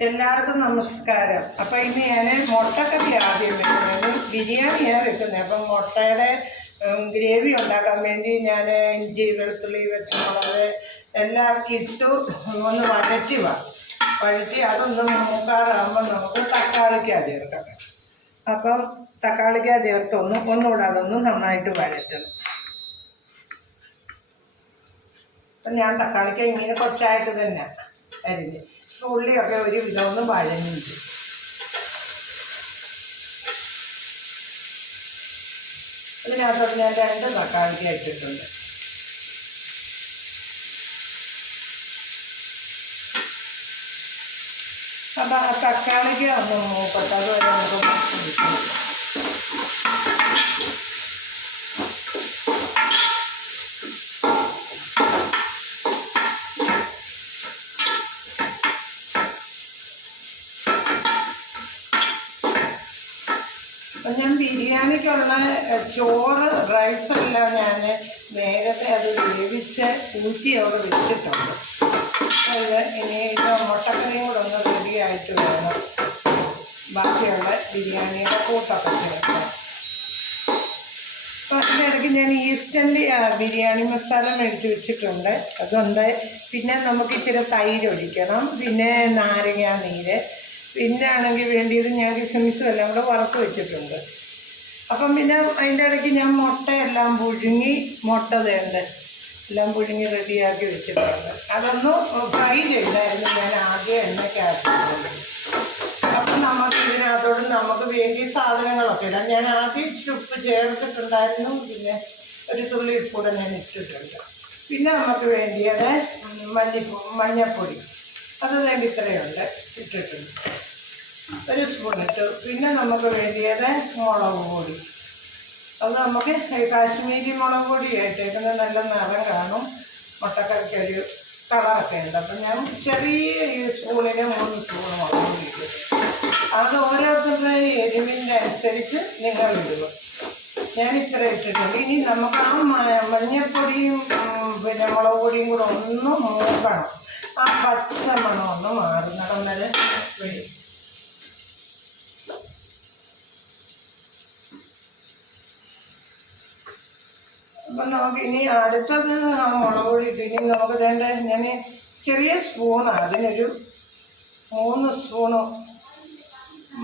എല്ലാവർക്കും നമസ്കാരം. അപ്പോൾ ഇന്ന് ഞാൻ മുട്ടക്കറി ആദ്യം വെക്കുന്നത്. ബിരിയാണിയാണ് വെക്കുന്നത്. അപ്പം മുട്ടയുടെ ഗ്രേവി ഉണ്ടാക്കാൻ വേണ്ടി ഞാൻ ഇഞ്ചി, വെളുത്തുള്ളി, പച്ചമുളക് എല്ലാം ഇട്ടു ഒന്ന് വഴറ്റി അതൊന്ന് മൂക്കാറാകുമ്പോൾ നമുക്ക് തക്കാളിക്ക ചേർക്കാം. അപ്പം തക്കാളിക്ക ചേർത്തൊന്ന് ഒന്നുകൂടെ അതൊന്ന് നന്നായിട്ട് വഴറ്റണം. അപ്പം ഞാൻ തക്കാളിക്ക ഇങ്ങനെ കുറച്ചായിട്ട് തന്നെ അരിഞ്ഞ് ഉള്ളിയൊക്കെ ഒരു വിധം ഒന്ന് വഴഞ്ഞിട്ട് അതിനകത്തോട്ട് ഞാൻ 2 തക്കാളിക്ക ഇട്ടിട്ടുണ്ട്. അപ്പം ആ തക്കാളിക്ക ഒന്ന് മൂക്കട്ടെ, അതുവരെ നമുക്ക് അപ്പം ഞാൻ ബിരിയാണിക്കുള്ള ചോറ് റൈസെല്ലാം ഞാൻ നേരത്തെ അത് വേവിച്ച് ഊറ്റി അവിടെ വെച്ചിട്ടുണ്ട്. അത് ഇനി ഇത് മുട്ടക്കറിയും കൂടെ ഒന്ന് റെഡിയായിട്ട് വേണം ബാക്കിയുള്ള ബിരിയാണിയുടെ കൂട്ടൊക്കെ ചേർക്കാൻ. അപ്പോൾ അതിനിടയ്ക്ക് ഞാൻ ഈസ്റ്റേണിൽ ബിരിയാണി മസാല മേടിച്ച് വെച്ചിട്ടുണ്ട്, അതുണ്ട്. പിന്നെ നമുക്ക് ഇച്ചിരി തൈര് ഒഴിക്കണം, പിന്നെ നാരങ്ങ നീര്, പിന്നെ ആണെങ്കിൽ വേണ്ടിയത് ഞാൻ കിസ്മിസും എല്ലാം കൂടെ വറുത്ത് വെച്ചിട്ടുണ്ട്. അപ്പം പിന്നെ അതിൻ്റെ ഇടയ്ക്ക് ഞാൻ മുട്ടയെല്ലാം പുഴുങ്ങി എല്ലാം പുഴുങ്ങി റെഡിയാക്കി വെച്ചിട്ടുണ്ട്. അതൊന്ന് ഫ്രൈ ചെയ്തായിരുന്നു ഞാൻ ആദ്യം എണ്ണയ്ക്കകത്ത്. അപ്പം നമുക്ക് ഇതിനകത്തോട്ട് നമുക്ക് വേണ്ടിയ സാധനങ്ങളൊക്കെ ഇടാം. ഞാൻ ആദ്യം ഇച്ചിരി ഉപ്പ് ചേർത്തിട്ടുണ്ടായിരുന്നു, പിന്നെ ഒരു തുള്ളി ഉപ്പൂടെ ഞാൻ ഇട്ടിട്ടുണ്ട്. പിന്നെ നമുക്ക് വേണ്ടിയത് മഞ്ഞൾപ്പൊടി, അത് വേണ്ടി ഇത്രയുണ്ട് ഇട്ടിട്ടുണ്ട്, 1 സ്പൂൺ ഇട്ടു. പിന്നെ നമുക്ക് വേണ്ടിയത് മുളക് പൊടി, അത് നമുക്ക് കാശ്മീരി മുളക് പൊടി ഇട്ടേക്കുന്നത് നല്ല നിറം കാണും, മുട്ടക്കറിക്കൊരു കളറൊക്കെ ഉണ്ട്. അപ്പം ഞാൻ ചെറിയ ഈ സ്പൂണിന് 3 സ്പൂൺ മുളക് പൊടി ഇട്ടു. അത് ഓരോരുത്തരുടെ എരിവിൻ്റെ അനുസരിച്ച് നിങ്ങൾ ഇടുക. ഞാൻ ഇത്ര ഇട്ടിട്ടുണ്ട്. ഇനി നമുക്ക് ആ മഞ്ഞൾപ്പൊടിയും പിന്നെ മുളക് പൊടിയും കൂടെ ഒന്ന് മൂക്കണം, ആ പച്ച മണം ഒന്ന് മാറുന്നിടം വരെ വരും. അപ്പം നമുക്ക് ഇനി അടുത്തത് മുളക് പൊടി ഇട്ട് ഇനി നമുക്ക് വേണ്ട ഞാൻ ചെറിയ സ്പൂണാണ്, അതിനൊരു 3 സ്പൂണ്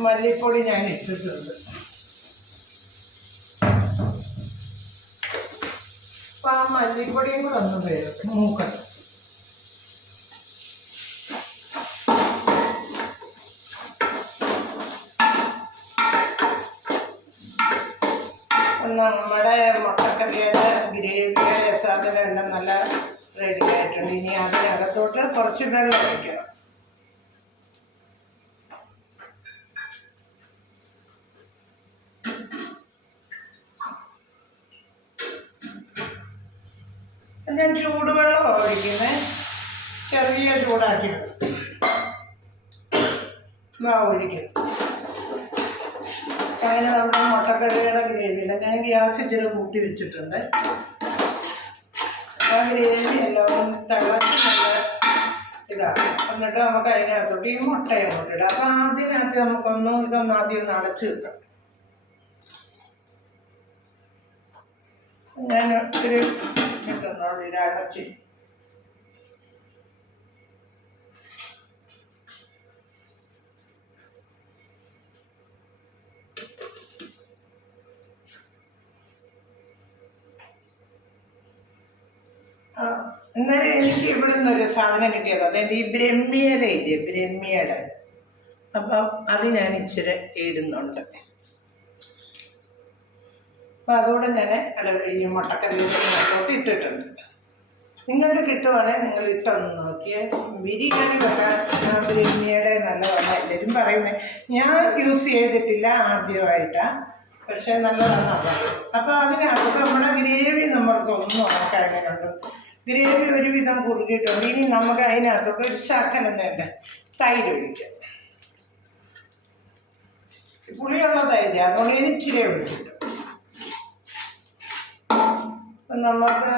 മല്ലിപ്പൊടി ഞാൻ ഇട്ടിട്ടുണ്ട്. അപ്പം ആ മല്ലിപ്പൊടിയും കൂടെ ഒന്ന് മൂക്കണം. നമ്മുടെ മുട്ടക്കറിയുടെ ഗ്രേവിയുടെ സാധനം എല്ലാം നല്ല റെഡി ആയിട്ടുണ്ട്. ഇനി അതിനകത്തോട്ട് കുറച്ച് വെള്ളം ഒഴിക്കണം. ഞാൻ ചൂടുവെള്ളം ഒഴിക്കുന്നത്, ചെറിയ ചൂടാക്കി ഒഴിക്കും. അങ്ങനെ നമ്മുടെ മുട്ടക്കറിയുടെ ഗ്രേവിയില്ല, ഞാൻ ഗ്യാസ് ഇച്ചിരി കൂട്ടി വെച്ചിട്ടുണ്ട്. ആ ഗ്രേവി എല്ലാം തിളച്ച് നല്ല ഇതാണ്. എന്നിട്ട് നമുക്ക് അതിനകത്തോട്ട് ഈ മുട്ടയെ ഇടാം. അപ്പം അതിനകത്ത് ഇതൊന്ന് ആദ്യം ഒന്ന് അടച്ച് വെക്കാം. ഞാൻ ഒരു കിട്ടുന്നുള്ളൂ ഇത് അടച്ച്. എന്നാലും എനിക്ക് ഇവിടെ നിന്നൊരു സാധനം കിട്ടിയത്, അതായത് ഈ ബ്രഹ്മിയിലയില്ലേ, ബ്രഹ്മിയുടെ, അപ്പം അത് ഞാൻ ഇച്ചിരി ഇടുന്നുണ്ട്. അപ്പം അതുകൂടെ ഞാൻ ഈ മുട്ടക്കറിയിലോട്ട് ഇട്ടിട്ടുണ്ട്. നിങ്ങൾക്ക് കിട്ടുവാണെങ്കിൽ നിങ്ങൾ ഇട്ടൊന്ന് നോക്കിയേ. ബിരിയാണി വെക്കാൻ ബ്രഹ്മിയുടെ നല്ലതാണ് എല്ലാവരും പറയുന്നത്. ഞാൻ യൂസ് ചെയ്തിട്ടില്ല, ആദ്യമായിട്ടാണ്, പക്ഷേ നല്ലതാണ് അതാണ്. അപ്പോൾ അതിനകത്ത് നമ്മുടെ ഗ്രേവി നമ്മൾക്ക് ഒന്ന് നോക്കാൻ എങ്ങനെയുണ്ട്. ഗ്രേവി ഒരുവിധം കുറുകിയിട്ടുണ്ട്. ഇനി നമുക്ക് അതിനകത്തോട്ട് ഒരു ശകലം വേണ്ട തൈര് ഒഴിക്കാം. പുളിയുള്ള തൈര്, അതുകൊണ്ട് ഇച്ചിരി ഒഴിച്ചിട്ട് നമുക്ക്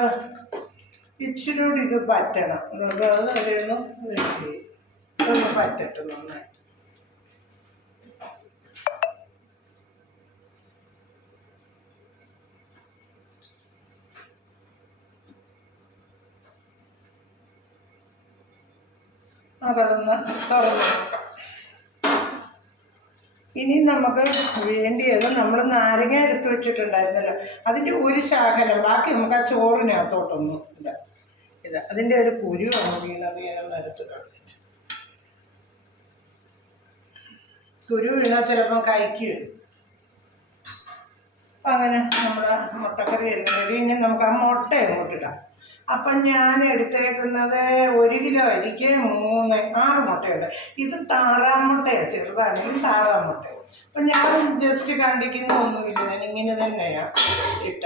ഇച്ചിരി കൂടി ഇത് പറ്റണം. അതുകൊണ്ട് അത് വരെയൊന്നും വെയിറ്റ് ചെയ്യും. ഒന്ന് പറ്റട്ടെ നന്നായി. അതൊന്ന് തുറന്ന് നോക്കാം. ഇനി നമുക്ക് വേണ്ടിയത് നമ്മൾ നാരങ്ങ എടുത്ത് വെച്ചിട്ടുണ്ടായിരുന്നല്ലോ, അതിൻ്റെ ഒരു ശാഖലം ബാക്കി നമുക്ക് ആ ചോറിനകത്തോട്ടൊന്നും ഇത് അതിൻ്റെ ഒരു കുരുവാണ് വീണത്. ഞാനൊന്ന് എടുത്ത് കളഞ്ഞിട്ട് കുരു വീണാൽ ചിലപ്പം കഴിക്കും. അപ്പം അങ്ങനെ നമ്മുടെ മുട്ടക്കറി എല്ലാം റെഡി. ഇനി നമുക്ക് ആ മുട്ട അങ്ങോട്ടിടാം. അപ്പം ഞാൻ എടുത്തേക്കുന്നത് 1 കിലോ അരിക്ക് 6 മുട്ടയുണ്ട്. ഇത് താറാമുട്ടയാണ്, ചെറുതാണെങ്കിലും താറാമുട്ടയാണ്. അപ്പം ഞാൻ ജസ്റ്റ് കണ്ടിക്കുന്നൊന്നുമില്ല, ഞാനിങ്ങനെ തന്നെയാണ് ഇട്ട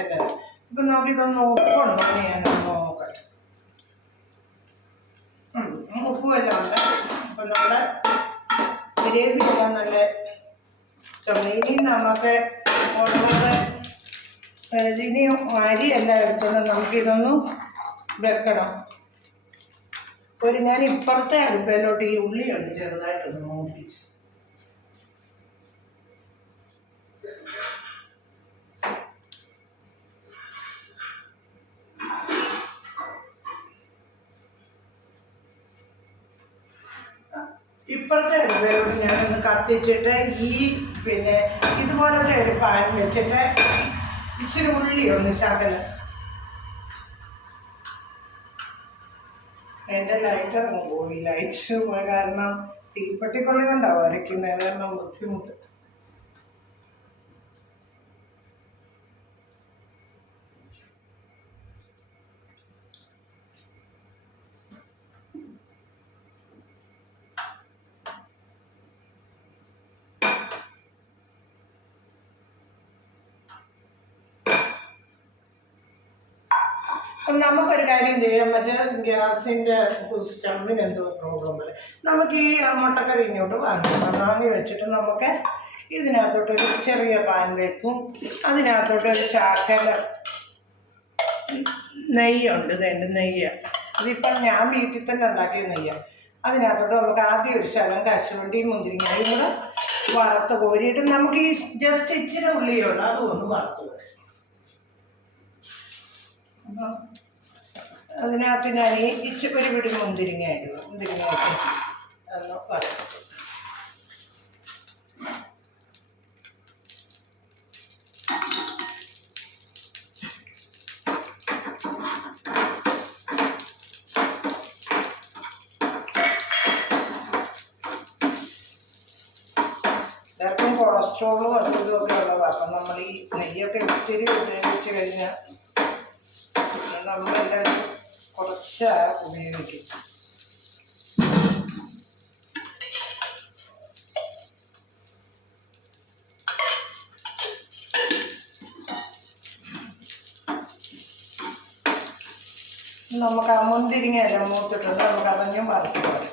എല്ലാം. ഇപ്പം നമുക്കിതൊന്ന് ഉപ്പുണ്ടോ ഞാനൊന്ന് നോക്കട്ടെ. ഉപ്പുമെല്ലാം ഉണ്ട്. അപ്പം നമ്മുടെ ഗ്രേവിയെല്ലാം നല്ല ഇനി നമുക്ക് ഉള്ളത് ഇനി അരിയെല്ലാം എടുത്തത് നമുക്കിതൊന്ന് വെക്കണം. ഞാൻ ഇപ്പുറത്തെ അടുപ്പിലോട്ട് ഈ ഉള്ളിയുണ്ട് ചെറുതായിട്ടൊന്ന് നോക്കിച്ച്. ഇപ്പുറത്തെ അടുപ്പിലോട്ട് ഞാനൊന്ന് കത്തിച്ചിട്ട് ഈ ഇതുപോലത്തെ ഒരു പാൻ വെച്ചിട്ട് ഇച്ചിരി ഉള്ളി ഒന്ന് ശകലം. എൻ്റെ ലൈറ്റർ അങ്ങ് പോയി. ലൈറ്റ് പോയ കാരണം തീപ്പെട്ടിക്കൊള്ളി കൊണ്ടാവും വരയ്ക്കുന്നത്, കാരണം ബുദ്ധിമുട്ട്. നമുക്കൊരു കാര്യം ചെയ്യാൻ പറ്റുക, ഗ്യാസിൻ്റെ സ്റ്റവിന് എന്തോ പ്രോബ്ലം പോലെ നമുക്ക് ഈ മുട്ടക്കറി ഇങ്ങോട്ട് വാങ്ങി വെച്ചിട്ട് നമുക്ക് ഇതിനകത്തോട്ടൊരു ചെറിയ പാൻ വെക്കും. അതിനകത്തോട്ടൊരു ശാഖല നെയ്യുണ്ട്. നെയ്യ് ഇതിപ്പം ഞാൻ വീട്ടിൽ തന്നെ ഉണ്ടാക്കിയ നെയ്യാണ്. അതിനകത്തോട്ട് നമുക്ക് ആദ്യം ഒരു ശകലം കശുവണ്ടിയും മുന്തിരിങ്ങയും കൂടെ വറുത്ത് കോരിയിട്ട് നമുക്ക് ഈ ജസ്റ്റ് ഇച്ചിരി ഉള്ളിയുള്ളൂ അതൊന്ന് വറുത്ത് കോരും. അപ്പം അതിനകത്ത് ഞാൻ ഒരു പിടി മുന്തിരിങ്ങ ഇടുക. മുന്തിരിങ്ങ ഒന്ന് വറുത്ത് എല്ലാവർക്കും കൊളസ്ട്രോളും അതും ഇതൊക്കെ ഉള്ളതാണ്. അപ്പം നമ്മൾ ഈ നെയ്യൊക്കെ ഇത്തിരി ഉപയോഗിച്ച് കഴിഞ്ഞാൽ നമ്മളെല്ലാവരും കുറച്ച് ഉപയോഗിക്കും. നമുക്ക് ആ മുന്തിരിങ്ങ എല്ലാം മൂത്തിട്ടുണ്ട്. നമുക്ക് അതഞ്ഞും വറുത്ത് പോകാം.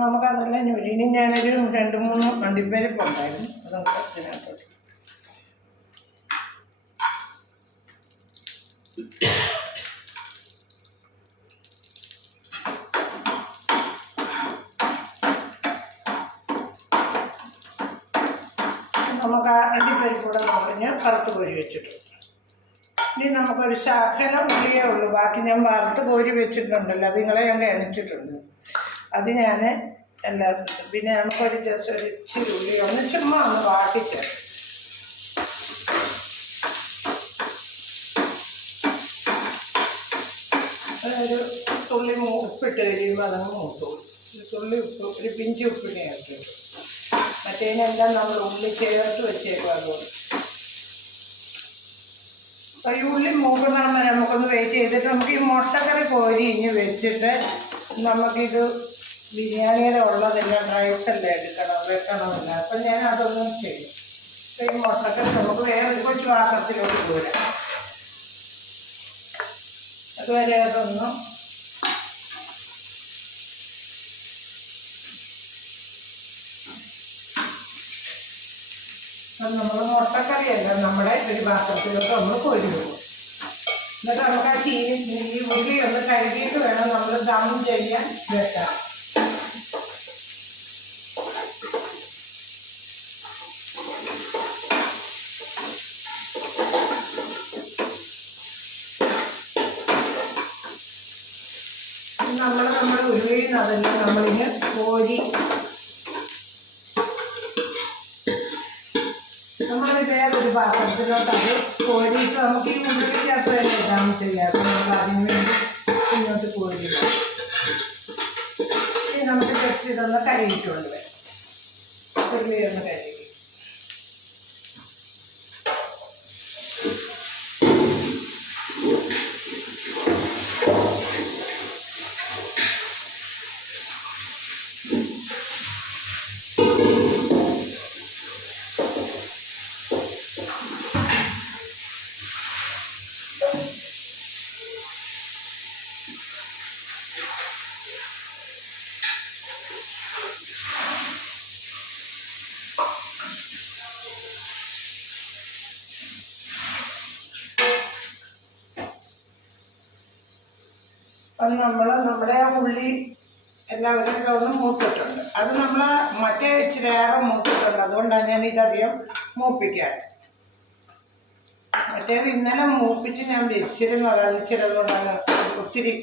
നമുക്കതെല്ലാം ഞൊരി. ഇനി ഞാനൊരു 2-3 അണ്ടിപ്പരിപ്പുണ്ടായിരുന്നു, അത് നമുക്ക് ഇതിനകത്തോട്ട് നമുക്ക് ആ അണ്ടിപ്പരിപ്പൂടെ നിറഞ്ഞ് വറുത്ത് കോരി വെച്ചിട്ടുണ്ട്. ഇനി നമുക്കൊരു ശകല ഉള്ളിയേ ഉള്ളൂ, ബാക്കി ഞാൻ വറുത്ത് കോരി വെച്ചിട്ടുണ്ടല്ലോ, അത് നിങ്ങളെ ഞാൻ കാണിച്ചിട്ടുണ്ട്. അത് ഞാൻ എല്ലാവർക്കും പിന്നെ നമുക്കൊരു ജസ്റ്റ് ഒരു ഇച്ചിരി ഉള്ളി ഒന്ന് ചുമ്മാ ഒന്ന് വാട്ടിച്ച് ഒരു തുള്ളി ഉപ്പിട്ട് കഴിയുമ്പോൾ അതങ്ങ് മൂത്തോളൂ. ഒരു തുള്ളി ഉപ്പ്, ഒരു പിഞ്ച് ഉപ്പിനെ ആക്കിയിട്ട് മറ്റേതിനെല്ലാം നമ്മൾ ഉള്ളി ചേർത്ത് വെച്ചേക്കും. അതുകൊണ്ട് അപ്പോൾ ഈ ഉള്ളി മൂക്കുന്നാകുമ്പോൾ നമുക്കൊന്ന് വെയിറ്റ് ചെയ്തിട്ട് നമുക്ക് ഈ മുട്ടക്കറി കോരി ഇനി വെച്ചിട്ട് നമുക്കിത് ബിരിയാണിയുടെ ഉള്ളതെല്ലാം റൈസെല്ലാം വെക്കണമില്ല. അപ്പം ഞാൻ അതൊന്നും ചെയ്യും. അപ്പോൾ ഈ മുട്ടക്കറി നമുക്ക് വേറെ കൊച്ചു പാത്രത്തിലോട്ട് പോരാം. അതുവരെ അതൊന്നും അപ്പം നമ്മൾ മുട്ടക്കറിയെല്ലാം നമ്മുടെ ഒരു പാത്രത്തിലോട്ട് നമ്മൾ കോരി വെക്കും. എന്നിട്ട് നമുക്ക് ആ ഈ ഉള്ളി ഒന്ന് കഴുകിയിട്ട് വേണം നമ്മൾ ദം ചെയ്യാൻ വെക്കാൻ. നമ്മുടെ ഉരുളിയിൽ നിന്ന് അതെല്ലാം നമ്മളിങ്ങനെ കോരി നമ്മളൊരു വേറൊരു പാത്രത്തിലോട്ട് അത് കോരിയിട്ട് നമുക്ക് ഈ ഉരുളിക്കകത്ത് തന്നെ ഇടാൻ ചെയ്യാം. നമ്മൾ അതിന് വേണ്ടി ഇങ്ങോട്ട് കോരി ഇനി നമുക്ക് ജസ്റ്റ് ഇതൊന്ന് കഴുകിയിട്ടുണ്ട് ഉരുളി ഒന്ന് കഴുകി. അപ്പം നമ്മുടെ ആ ഉള്ളി എല്ലാവരും ഒന്ന് മൂത്തിട്ടുണ്ട്. അത് നമ്മൾ മറ്റേ ഇച്ചിരി ഏറെ മൂത്തിട്ടുണ്ട്. അതുകൊണ്ടാണ് ഞാൻ ഇതധികം മൂപ്പിക്കാൻ. മറ്റേത് ഇന്നലെ മൂപ്പിച്ച് ഞാൻ വെച്ചിരുന്നത്. അത് ഇച്ചിരി അതുകൊണ്ടാണ് ഒത്തിരി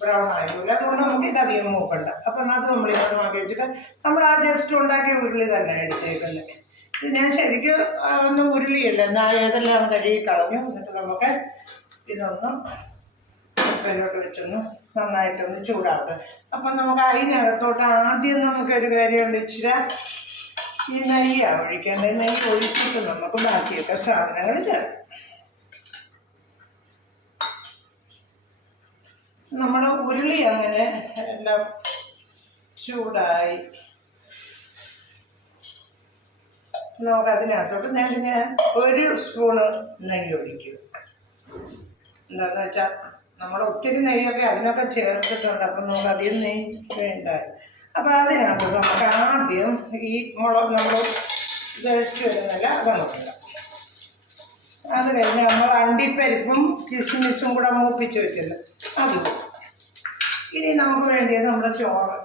ബ്രൗൺ ആയില്ല. അതുകൊണ്ട് നമുക്ക് ഇതധികം മൂക്കണ്ട. അപ്പം അത് നമ്മളിങ്ങനെ മാറ്റി വെച്ചിട്ട് നമ്മൾ ആ ജസ്റ്റ് ഉണ്ടാക്കിയ ഉരുളി തന്നെ എടുത്തേക്കുന്നത്. ഇത് ഞാൻ ശരിക്കും ഒന്ന് ഉരുളിയല്ല ഏതെല്ലാം കഴുകി കളഞ്ഞു. എന്നിട്ട് നമുക്ക് ഇതൊന്നും കുക്കറിലോട്ട് വെച്ചൊന്ന് നന്നായിട്ടൊന്ന് ചൂടാക്കുക. അപ്പം നമുക്ക് അതിനകത്തോട്ട് ആദ്യം നമുക്കൊരു കാര്യമുണ്ട്, ഇച്ചിരി ഈ നെയ്യാണ് ഒഴിക്കേണ്ടത്. നെയ്യ് ഒഴിച്ചിട്ട് നമുക്ക് ബാക്കിയൊക്കെ സാധനങ്ങൾ ചേർക്കും. നമ്മുടെ ഉരുളി അങ്ങനെ എല്ലാം ചൂടായി നമുക്കതിനകത്തോട്ട് ഞാൻ ഒരു സ്പൂണ് നെയ്യ് ഒഴിക്കും. എന്താണെന്ന് വെച്ചാൽ നമ്മൾ ഒത്തിരി നെയ്യൊക്കെ അതിനൊക്കെ ചേർത്തിട്ടുണ്ട്. അപ്പം നമുക്ക് അധികം നെയ്യ് വേണ്ട. അപ്പോൾ അതിനകത്ത് നമുക്ക് ആദ്യം ഈ മുളക് നമ്മൾ ഇതഴിച്ച് വരുന്നില്ല അതങ്ങോട്ടില്ല. അത് കഴിഞ്ഞ് നമ്മൾ അണ്ടിപ്പരിപ്പും കിസ്മിസും കൂടെ മൂപ്പിച്ച് വെച്ചില്ല അത്. ഇനി നമുക്ക് വേണ്ടിയത് നമ്മുടെ ചോറ്.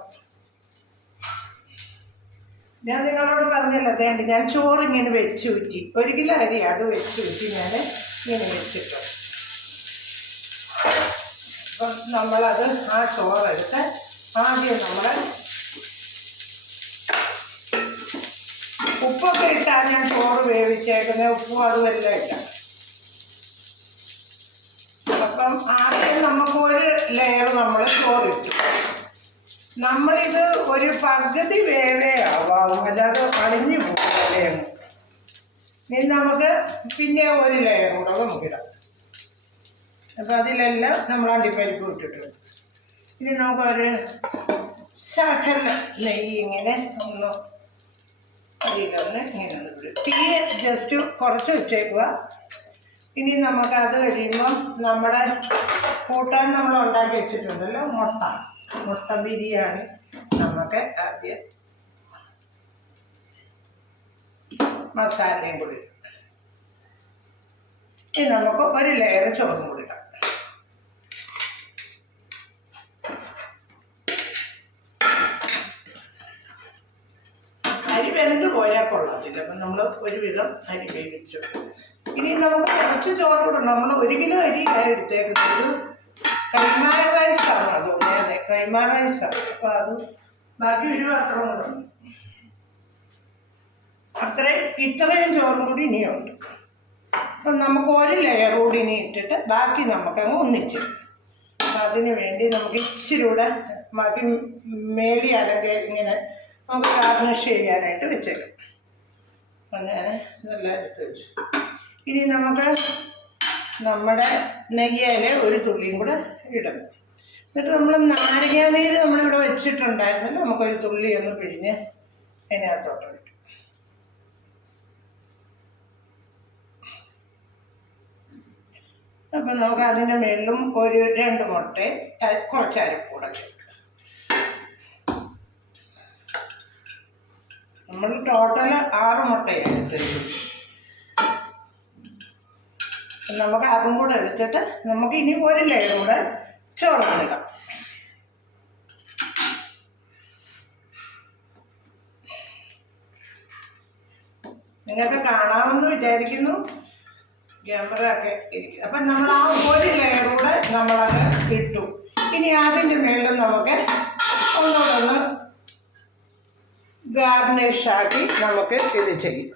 ഞാൻ നിങ്ങളോട് പറഞ്ഞില്ല വേണ്ടി ഞാൻ ചോറ് ഇങ്ങനെ വെച്ച് ഊറ്റി 1 കിലോ അരി അത് വെച്ച് ഊറ്റി ഞാൻ ഇങ്ങനെ വെച്ചിട്ടു. അപ്പം നമ്മളത് ആ ചോറെടുത്ത് ആദ്യം നമ്മൾ ഉപ്പൊക്കെ ഇട്ടാൽ ഞാൻ ചോറ് വേവിച്ചേക്കുന്നത്. ഉപ്പും അതുമെല്ലാം ഇല്ല. അപ്പം ആദ്യം നമുക്ക് ഒരു ലെയർ നമ്മൾ ചോറിട്ടു. നമ്മളിത് ഒരു പകുതി വേവേ ആവാവും, അല്ലാതെ അടിഞ്ഞു പോകും. ഇനി നമുക്ക് പിന്നെ ഒരു ലെയർ കൂടെ നമുക്കിടാം. അപ്പം അതിലെല്ലാം നമ്മൾ അണ്ടിപ്പരിപ്പ് ഇട്ടിട്ടുണ്ട്. ഇനി നമുക്കൊരു ശകല നെയ്യ് ഇങ്ങനെ ഒന്ന് അതിലൊന്ന് ഇങ്ങനെ ഒന്ന് ഇടും. തീ ജസ്റ്റ് കുറച്ച് വെച്ചേക്കുക. ഇനി നമുക്കത് കഴിയുമ്പം നമ്മുടെ കൂട്ടാൻ നമ്മൾ ഉണ്ടാക്കി വെച്ചിട്ടുണ്ടല്ലോ മുട്ട ബിരിയാണി നമുക്ക് ആദ്യം മസാലയും കൂടി. ഇനി നമുക്ക് ഒരു ലെയർ ചോറും കൂടി ഇടാം. അരി വെന്ത് പോയാൽ കൊള്ളത്തില്ല. അപ്പം നമ്മൾ ഒരുവിധം അരി വേവിച്ചു. ഇനി നമുക്ക് കുറച്ച് ചോറ് കൂടെ. നമ്മൾ 1 കിലോ അരി എടുത്തേക്കുന്നത് കൈമാ റൈസാണ്. അതുകൊണ്ട് അതെ കൈമാ റൈസാണ്. അപ്പോൾ അത് ബാക്കി ഒരു പാത്രം കൂടെ ഉണ്ട്. ഇത്രയും ചോറും കൂടി ഇനിയുണ്ട്. അപ്പം നമുക്ക് ഒരു ലെയർ കൂടി ഇനി ഇട്ടിട്ട് ബാക്കി നമുക്കങ്ങ് ഒന്നിച്ച്. അപ്പം അതിന് വേണ്ടി നമുക്ക് ഇച്ചിരി കൂടെ ബാക്കി മേലി അല്ലെങ്കിൽ ഇങ്ങനെ നമുക്ക് ഗാർണിഷ് ചെയ്യാനായിട്ട് വെച്ചേക്കാം. അപ്പം ഞാൻ ഇതെല്ലാം എടുത്ത് വെച്ചു. ഇനി നമുക്ക് നമ്മുടെ നെയ്യയിൽ ഒരു തുള്ളിയും കൂടെ ഇടണം. എന്നിട്ട് നമ്മൾ നാരങ്ങാനീര് നമ്മളിവിടെ വെച്ചിട്ടുണ്ടായിരുന്നല്ലോ, നമുക്കൊരു തുള്ളി ഒന്ന് പിഴിഞ്ഞ് അതിനകത്തോട്ട് ഇട്ടു. അപ്പം നമുക്ക് അതിൻ്റെ മേളിലും ഒരു 2 മുട്ട കുറച്ച് അരിപ്പൂടെ ചേർക്കാം. നമ്മൾ ടോട്ടൽ 6 മുട്ടയാണ് എടുത്തത്. നമുക്ക് അതും കൂടെ എടുത്തിട്ട് നമുക്ക് ഇനി ഒരു ലെയർ കൂടെ ചോറിനിടാം. നിങ്ങൾക്ക് കാണാമെന്ന് വിചാരിക്കുന്നു, ക്യാമറ ഒക്കെ ഇരിക്കും. അപ്പം നമ്മൾ ആ ഒരു ലെയർ കൂടെ നമ്മളത് ഇട്ടു. ഇനി അതിൻ്റെ മുകളിൽ നമുക്ക് ഒന്നുകൂടെ ഗാർണിഷാക്കി നമുക്ക് ഇത് ചെയ്യും.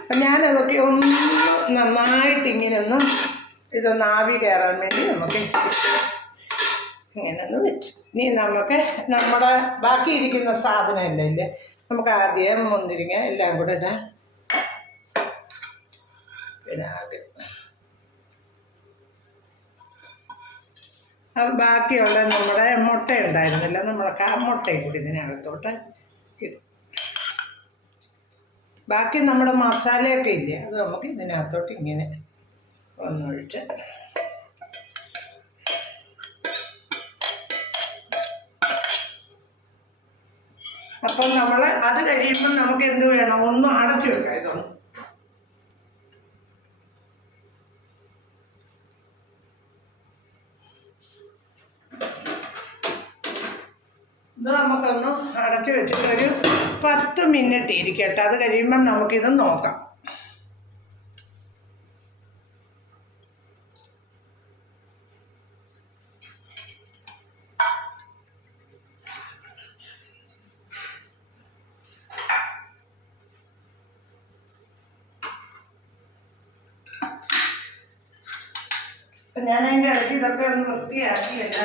അപ്പം ഞാനതൊക്കെ ഒന്ന് നന്നായിട്ട് ഇങ്ങനെയൊന്ന് ഇതൊന്ന് ആവി കയറാൻ വേണ്ടി നമുക്ക് ഇങ്ങനെ ഒന്ന് വെച്ചു. ഇനി നമുക്ക് നമ്മുടെ ബാക്കി ഇരിക്കുന്ന സാധനം എല്ലാം ഇല്ലേ, നമുക്ക് ആദ്യം മുന്തിരിങ്ങ എല്ലാം കൂടെ ഇടാം. പിന്നെ ആദ്യം ബാക്കിയുള്ള നമ്മുടെ മുട്ട ഉണ്ടായിരുന്നില്ല, നമ്മളൊക്കെ മുട്ടയും കൂടി ഇതിനകത്തോട്ട് ഇടും. ബാക്കി നമ്മുടെ മസാലയൊക്കെ ഇല്ലേ, അത് നമുക്ക് ഇതിനകത്തോട്ട് ഇങ്ങനെ ഒന്നൊഴിച്ച് അപ്പം നമ്മൾ അത് കഴിയുമ്പം നമുക്ക് എന്ത് വേണം, ഒന്നും അടച്ചു വെക്കാം. ഇതൊന്നും ഇത് നമുക്കൊന്ന് അടച്ചു വെച്ചിട്ട് ഒരു 10 മിനിറ്റ് ഇരിക്കട്ടെ. അത് കഴിയുമ്പം നമുക്കിത് നോക്കാം. ഞാൻ അതിൻ്റെ ഇടയ്ക്ക് ഇതൊക്കെ ഒന്ന് വൃത്തിയാക്കിയല്ല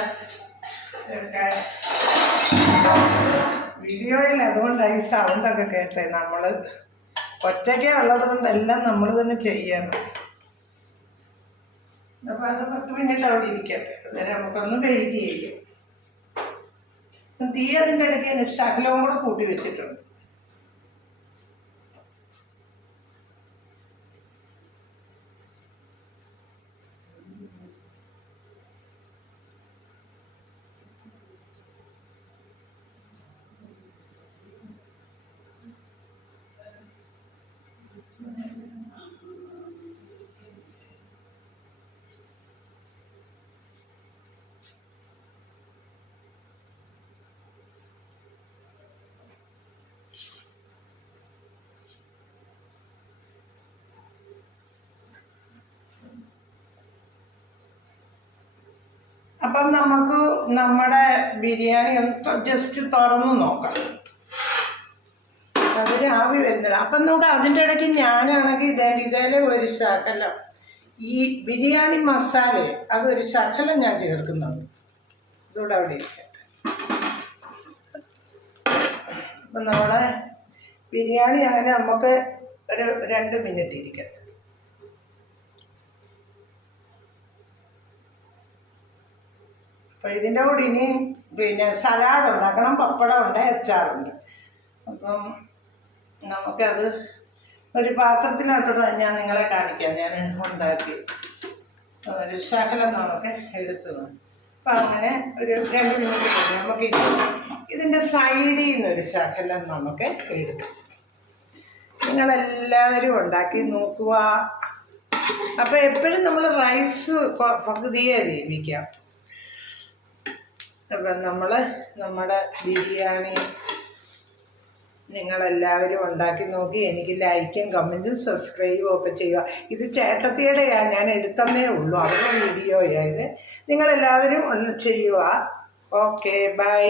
വീഡിയോയിൽ, അതുകൊണ്ടായി സൗണ്ടൊക്കെ കേട്ടേ. നമ്മൾ ഒറ്റയ്ക്കേ ഉള്ളത് കൊണ്ടെല്ലാം നമ്മൾ തന്നെ ചെയ്യണം. അപ്പോൾ അത് 10 മിനിറ്റ് അവിടെ ഇരിക്കട്ടെ. അന്നേരം നമുക്കൊന്ന് വെയിറ്റ് ചെയ്യും. തീ അതിൻ്റെ ഇടയ്ക്ക് ശകലവും കൂടെ കൂട്ടി വെച്ചിട്ടുണ്ട്. അപ്പം നമുക്ക് നമ്മുടെ ബിരിയാണി ഒന്ന് ജസ്റ്റ് തുറന്ന് നോക്കാം. അതൊരു ആവി വരുന്നില്ല. അപ്പം നമുക്ക് അതിൻ്റെ ഇടയ്ക്ക് ഞാനാണെങ്കിൽ ഇതേലെ ഒരു ശകലം ഈ ബിരിയാണി മസാല അതൊരു ശകലം ഞാൻ ചേർക്കുന്നുണ്ട്. ഇതൂടെ അവിടെ ഇരിക്കട്ടെ. അപ്പം നമ്മുടെ ബിരിയാണി അങ്ങനെ നമുക്ക് ഒരു 2 മിനിറ്റ് ഇരിക്കട്ടെ. അപ്പോൾ ഇതിൻ്റെ കൂടെ ഇനി പിന്നെ സലാഡ് ഉണ്ടാക്കണം, പപ്പടം ഉണ്ട്, അച്ചാറുണ്ട്. അപ്പം നമുക്കത് ഒരു പാത്രത്തിനകത്തോട്ട് ഞാൻ നിങ്ങളെ കാണിക്കാം. ഞാൻ ഉണ്ടാക്കി ഒരു ശകലം നമുക്ക് എടുത്തത്. അപ്പം അങ്ങനെ ഒരു 2 മിനിറ്റ് കഴിഞ്ഞ് നമുക്ക് ഇതിൻ്റെ സൈഡിൽ നിന്നൊരു ശകലം നമുക്ക് എടുക്കാം. നിങ്ങളെല്ലാവരും ഉണ്ടാക്കി നോക്കുക. അപ്പോൾ എപ്പോഴും നമ്മൾ റൈസ് പകുതിയെ വേവിക്കാം. അപ്പം നമ്മുടെ ബിരിയാണി നിങ്ങളെല്ലാവരും ഉണ്ടാക്കി നോക്കി എനിക്ക് ലൈക്കും കമൻറ്റും സബ്സ്ക്രൈബും ഒക്കെ ചെയ്യുക. ഇത് ചേട്ടത്തിയുടെയാണ്, ഞാൻ എടുത്തന്നേ ഉള്ളൂ, അവരുടെ വീഡിയോയായത്. നിങ്ങളെല്ലാവരും ഒന്ന് ചെയ്യുക. Okay, by.